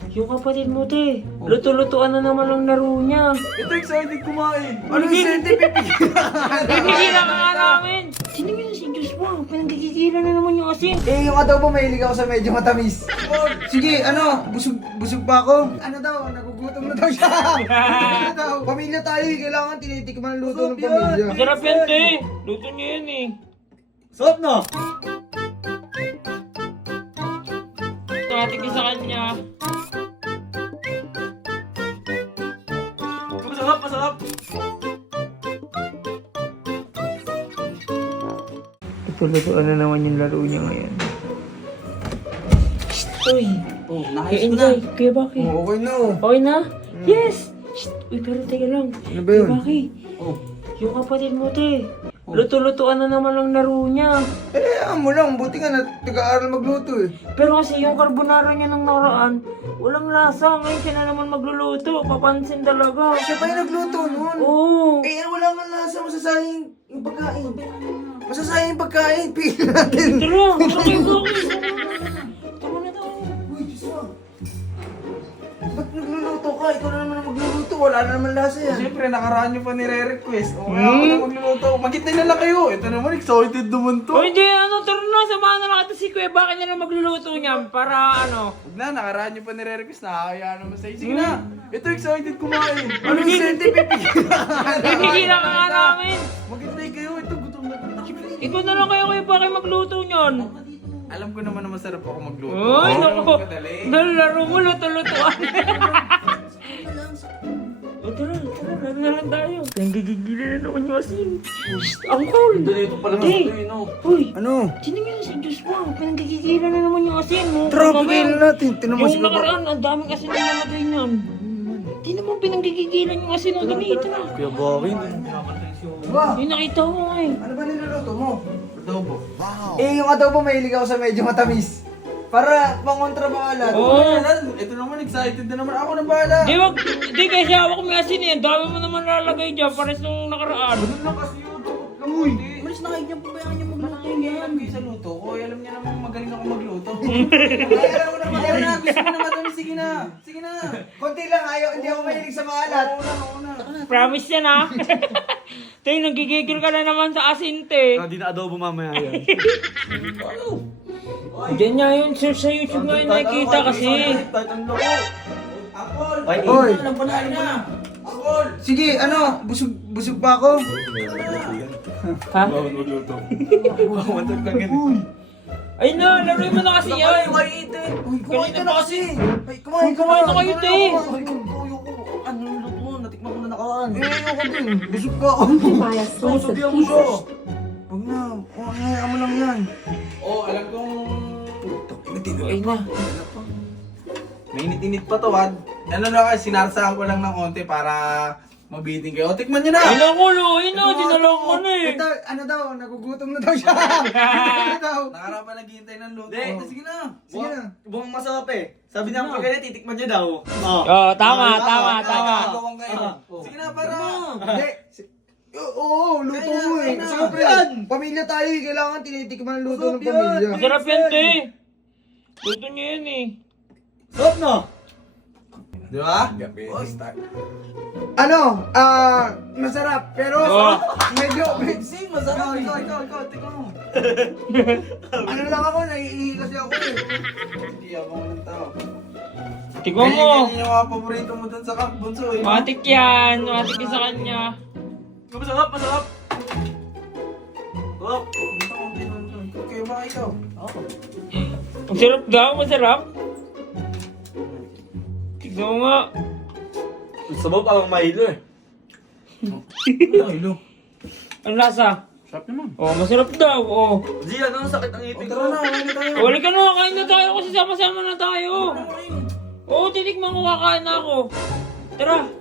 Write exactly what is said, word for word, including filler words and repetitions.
Yung kapatid mo, te. Luto-lutuan na naman ang laro niya. Ito excited kumain. Ano yung certificate? Pipigilan ka nga namin. Sino yun si Diyos mo? Pinagkikigilan na naman yung asin. Eh, yung adobo mahilig ako sa medyo matamis. Sige, ano, busog, busog pa ako. Ano daw, nagugutom na daw siya. Ano daw, pamilya tayo, eh, kailangan tinitikman ang luto ng pamilya. Masarap yan, te. Luto niya yan eh. Sarap na. Tumatik ka sa kanya. Masarap, masarap. Luto-lutuan na naman yung laro niya ngayon. Uy. Oh, Kaya enjoy. Kuya Baki. Oh, okay na oh. Okay na? Yes! Shh! Uy, pero teka lang. Ano ba yun? Kuya Baki. Oh. Yung kapatid mo, te. Luto-lutuan na naman ang laro niya. Eh, alam mo lang, buti nga na taga-aral magluto eh. Pero kasi yung carbonara niya nung nakaraan, walang lasa. Ngayon siya na naman magluluto. Papansin talaga. Siya pa yung nagluto noon. Oo. Eh, wala nga lasa, masasayang yung pagkain. Masasayang yung pagkain, pili natin. Tara, okay, okay. Tama na tayo. Uy, Diyos mo. Ba't nagluluto ka? Ikaw na naman ang magluluto, wala na naman lasa yan. Siyempre, nakaraan nyo pa nire-request. O kaya ako na magluluto. Magkita na lang kayo. Ito naman, excited naman to. O hindi, ano, tara na. Samahan na lang kita si Kuya Baki na lang magluluto niyan para ano. Huwag na, nakaraan nyo pa nire-request. Nakakaya naman sa'yo. Sige na. Ito excited kumain. Ano yung certificate? Pipigilan ka nga namin. Maghintay kayo. Ito, gutom na. Ikaw na lang kaya Kuya Baki magluto niyan. Alam ko naman na masarap ako magluto. Uy, Oo, naku. madali. Dahil laro mo, luto-lutuan. O tara, tara, laro na lang tayo. Nangigigilan na naman yung asin. Ang cool. Ito pala Di. ito yun, oh. Uy, Ano? sino yun si Diyos mo? Pinanggigilan na naman yung asin mo. Trapil natin, tinamos Yung nakaraan, ang daming asin na nalagay niyan. Di naman pinanggigilan yung asin mo. Dali, tara. Kuya Bobby. Ba? Yung nakita ko nga eh. Ano ba niluluto mo? Adobo. Eh, yung adobo mahilig ako sa medyo matamis. Para pangontra ba alat? Oo. Oh. Ito naman, excited na naman. Ako na bahala. Di wag, di kasi hawak ko may asin eh. Ang dami mo naman lalagay dyan, pares nung nakaraan. Ganun lang kasi yun. Uy! Malis na kayo dyan. Pabayaan niyo magluto yan. Kayo sa luto ko. Alam niya naman magaling ako magluto. Ay, alam mo na, ayaw na. Gusto mo na madami. Sige na. Sige na. Konti lang, ayaw, hindi ako mahilig sa maalat. Oo na, oo na. Promise yan ha. Tay, nanggigigil ka na naman sa asin, te. Di na adobo mamaya yan. Diyan nga yun, sir, sa YouTube nga yung nakikita kasi. Ang loko. Akol. Hoy! Alam pa na, alam pa na. Akol. Sige, ano, busog, busog pa ako. Ha? Magluto. Matag ka ganun. Ay na, laruin mo na kasi yan. Uy, kumain ka na kasi. Ay, Uy, kumain ka kumain na. na kayo, te. Ay, ayoko. Ano yung luto mo? Natikman ko na nakaan. Eh, ayoko din. Busog ka ako. Buy a slice of Sabihan mo siya. pizza. Huwag na. Oh, hayaan mo lang yan. Oh, alam kong... Ay na. Mainit-init pa to, Wad. Ano na kasi, sinarsahan ko lang ng konti para mabiting kayo. O, tikman nyo na! Ay na, kulo. Ay na, dinalong ko na eh. Ito, ano daw, nagugutom na daw siya. Ano daw? Nakarapan pa naghihintay ng luto. Hindi. Oh, sige na. Sige na. Buong masarap eh. Sabi niya pag ganyan, titikman niya daw. Oh. Oo, tama, tama, tama. Gagawin kayo. Sige na, para. Hindi. Si- Oo, oo, luto Kaya, mo eh. kaya na. Siyempre, pamilya tayo eh. Kailangan tinitikman ang luto ng pamilya. Masarap yan, te. Luto niya yan eh. Sarap no? Di ba? Ano? Ah, masarap. Pero, Oh. medyo, Sing, masarap. Ikaw, ikaw, ikaw, tikman mo. ano lang ako, naiihi kasi ako eh. Hindi ako ng tao. Tignan mo. Ganyan yung mga paborito mo dun sa camp, bunso eh. Matik yan. Matik yan sa kanya. Masarap, masarap. Oh, kayo ba ikaw? Masarap daw, masarap. Tignan mo nga. Sabaw parang Milo eh. Ilo. Ang lasa? Sarap naman. Oh, masarap daw. Oh. Di ano, sakit ang ngipin Tara ko. na, wala na tayo. Wala ka na, kain na tayo kasi sama-sama na tayo. Oo, tinikman ko, kakain na ako. Tara.